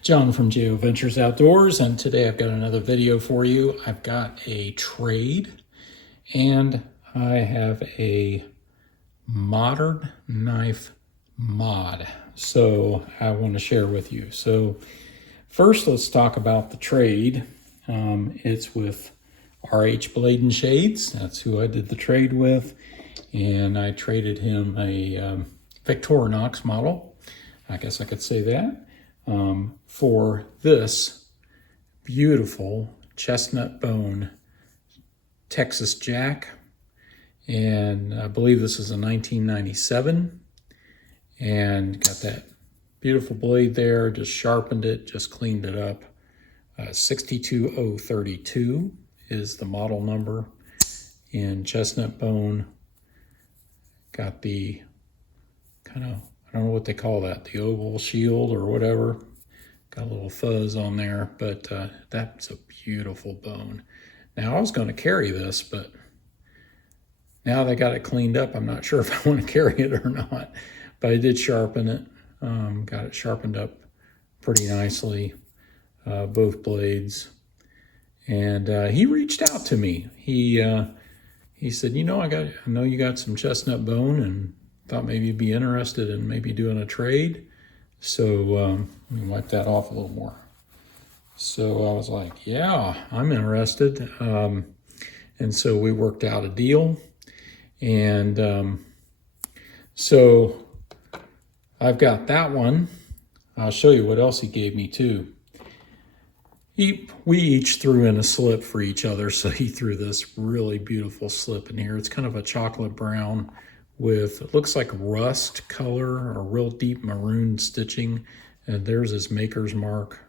John from JO Ventures Outdoors, and today I've got another video for you. I've got a trade and I have a modern knife mod. So I want to share with you. So first let's talk about the trade. It's with RH Blade and Shades. That's who I did the trade with. And I traded him a Victorinox model. I guess I could say that. For this beautiful chestnut bone Texas Jack, and I believe this is a 1997, and got that beautiful blade there, just sharpened it, just cleaned it up. 62032 is the model number, in chestnut bone. Got the kind of, I don't know what they call that, the oval shield or whatever. Got a little fuzz on there, but that's a beautiful bone. Now I was going to carry this, but now they got it cleaned up, I'm not sure if I want to carry it or not. But I did sharpen it, got it sharpened up pretty nicely, both blades. And he reached out to me. He said, you know, I know you got some chestnut bone, and thought maybe you'd be interested in maybe doing a trade. So let me wipe that off a little more. So I was like, yeah, I'm interested. And so we worked out a deal. And so I've got that one. I'll show you what else he gave me too. We each threw in a slip for each other. So he threw this really beautiful slip in here. It's kind of a chocolate brown with, it looks like rust color or real deep maroon stitching. And there's his maker's mark,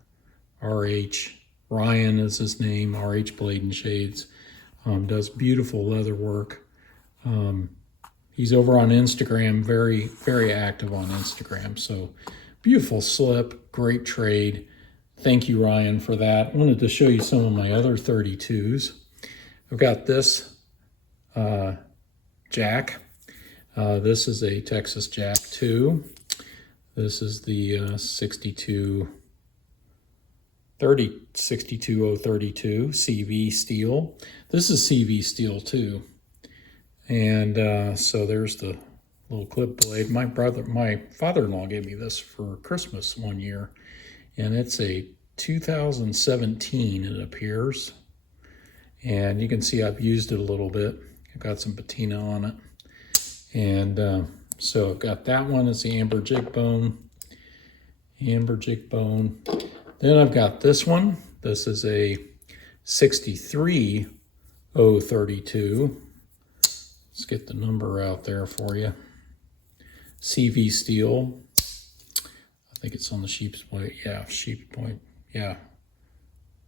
RH. Ryan is his name, RH Blade and Shades. Does beautiful leather work. He's over on Instagram, very, very active on Instagram. So beautiful slip, great trade. Thank you, Ryan, for that. I wanted to show you some of my other 32s. I've got this Jack. This is a Texas Jack 2. This is the 62032 CV steel. This is CV steel too. And so there's the little clip blade. My father-in-law gave me this for Christmas one year, and it's a 2017, it appears. And you can see I've used it a little bit. I've got some patina on it. And so I've got that one as the amber jig bone. Then I've got this one. This is a 63032. Let's get the number out there for you. CV steel. I think it's on the sheep's blade. Yeah, sheep's point. Yeah,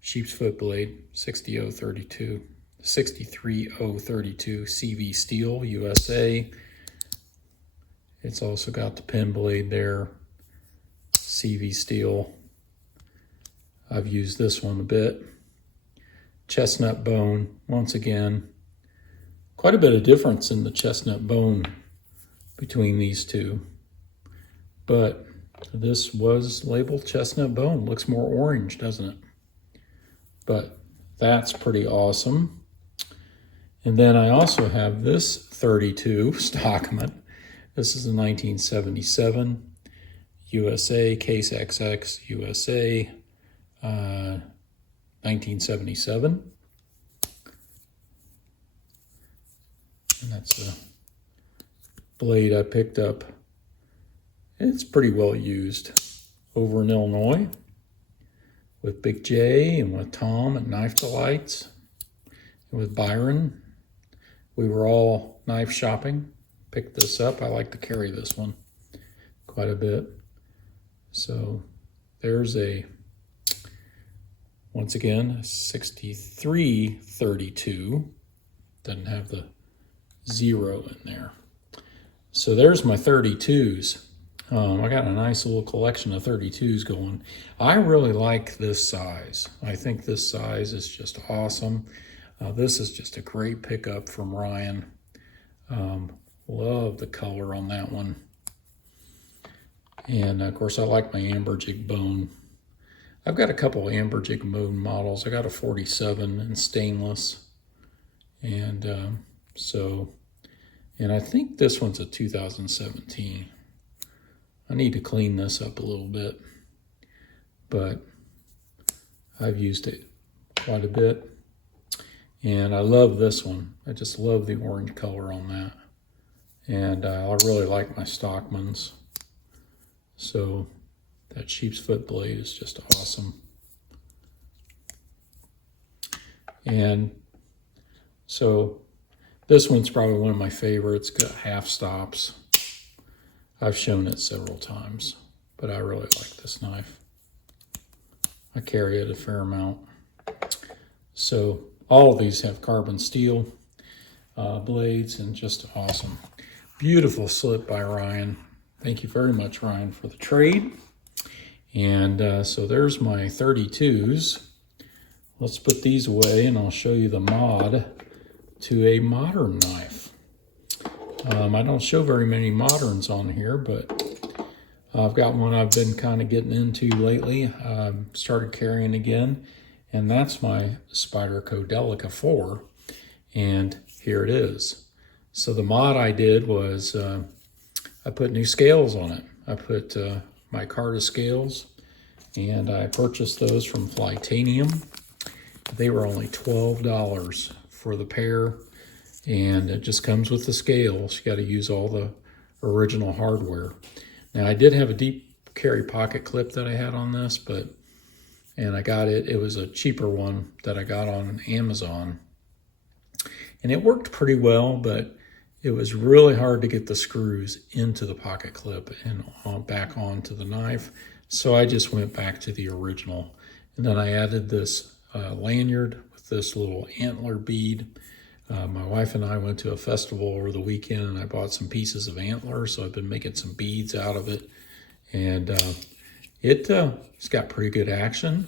sheep's foot blade. 63032. 63032 CV steel, USA. It's also got the pin blade there. CV steel. I've used this one a bit. Chestnut bone, once again. Quite a bit of difference in the chestnut bone between these two. But this was labeled chestnut bone. Looks more orange, doesn't it? But that's pretty awesome. And then I also have this 32 Stockman. This is a 1977 USA, Case XX USA, 1977. And that's a blade I picked up. It's pretty well used over in Illinois with Big J and with Tom at Knife Delights and with Byron. We were all knife shopping. Picked this up. I like to carry this one quite a bit. So there's a, once again, 6332. Doesn't have the 0 in there. So there's my 32s. I got a nice little collection of 32s going. I really like this size. I think this size is just awesome. This is just a great pickup from Ryan. Love the color on that one. And of course I like my amber jig bone. I've got a couple amberjack bone models. I got a 47 in stainless. And and I think this one's a 2017. I need to clean this up a little bit, but I've used it quite a bit. And I love this one. I just love the orange color on that. And I really like my Stockmans. So that sheep's foot blade is just awesome. And so this one's probably one of my favorites. Got half stops. I've shown it several times, but I really like this knife. I carry it a fair amount. So all of these have carbon steel blades and just awesome. Beautiful slip by Ryan. Thank you very much, Ryan, for the trade. And so there's my 32s. Let's put these away and I'll show you the mod to a modern knife. I don't show very many moderns on here, but I've got one I've been kind of getting into lately. Started carrying again, and that's my Spyderco Delica 4, and here it is. So the mod I did was I put new scales on it. I put micarta scales, and I purchased those from Flytanium. They were only $12 for the pair, and it just comes with the scales. You got to use all the original hardware. Now I did have a deep carry pocket clip that I had on this, and I got it. It was a cheaper one that I got on Amazon, and it worked pretty well, but it was really hard to get the screws into the pocket clip and back onto the knife. So I just went back to the original, and then I added this lanyard with this little antler bead. My wife and I went to a festival over the weekend, and I bought some pieces of antler, so I've been making some beads out of it. And it's got pretty good action,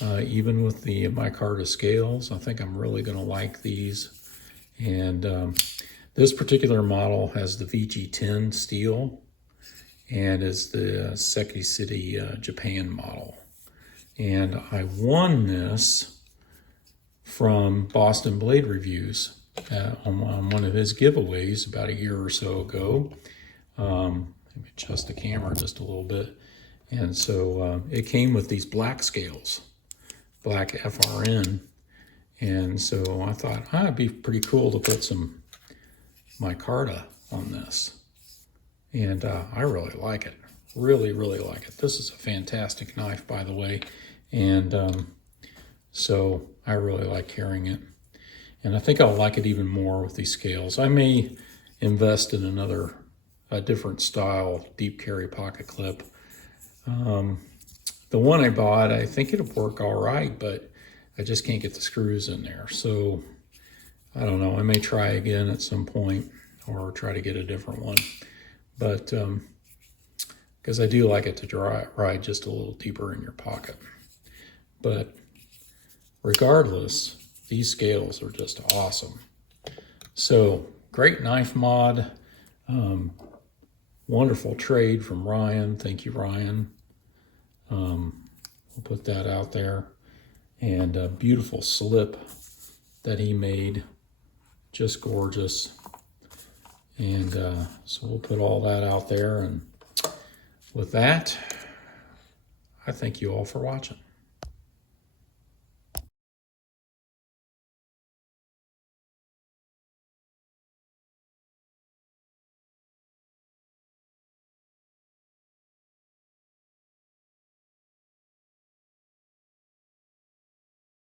even with the micarta scales. I think I'm really going to like these. And this particular model has the VG10 steel and is the Seki City Japan model. And I won this from Boston Blade Reviews on one of his giveaways about a year or so ago. Let me adjust the camera just a little bit. And so it came with these black scales, black FRN. And so I thought, it'd be pretty cool to put some micarta on this. And I really like it. Really, really like it. This is a fantastic knife, by the way. And so I really like carrying it. And I think I'll like it even more with these scales. I may invest in a different style deep carry pocket clip. The one I bought, I think it'll work all right, but I just can't get the screws in there. So I don't know. I may try again at some point or try to get a different one. But because I do like it to ride just a little deeper in your pocket. But regardless, these scales are just awesome. So great knife mod. Wonderful trade from Ryan. Thank you, Ryan. We'll put that out there. And a beautiful slip that he made. Just gorgeous. And so we'll put all that out there. And with that, I thank you all for watching.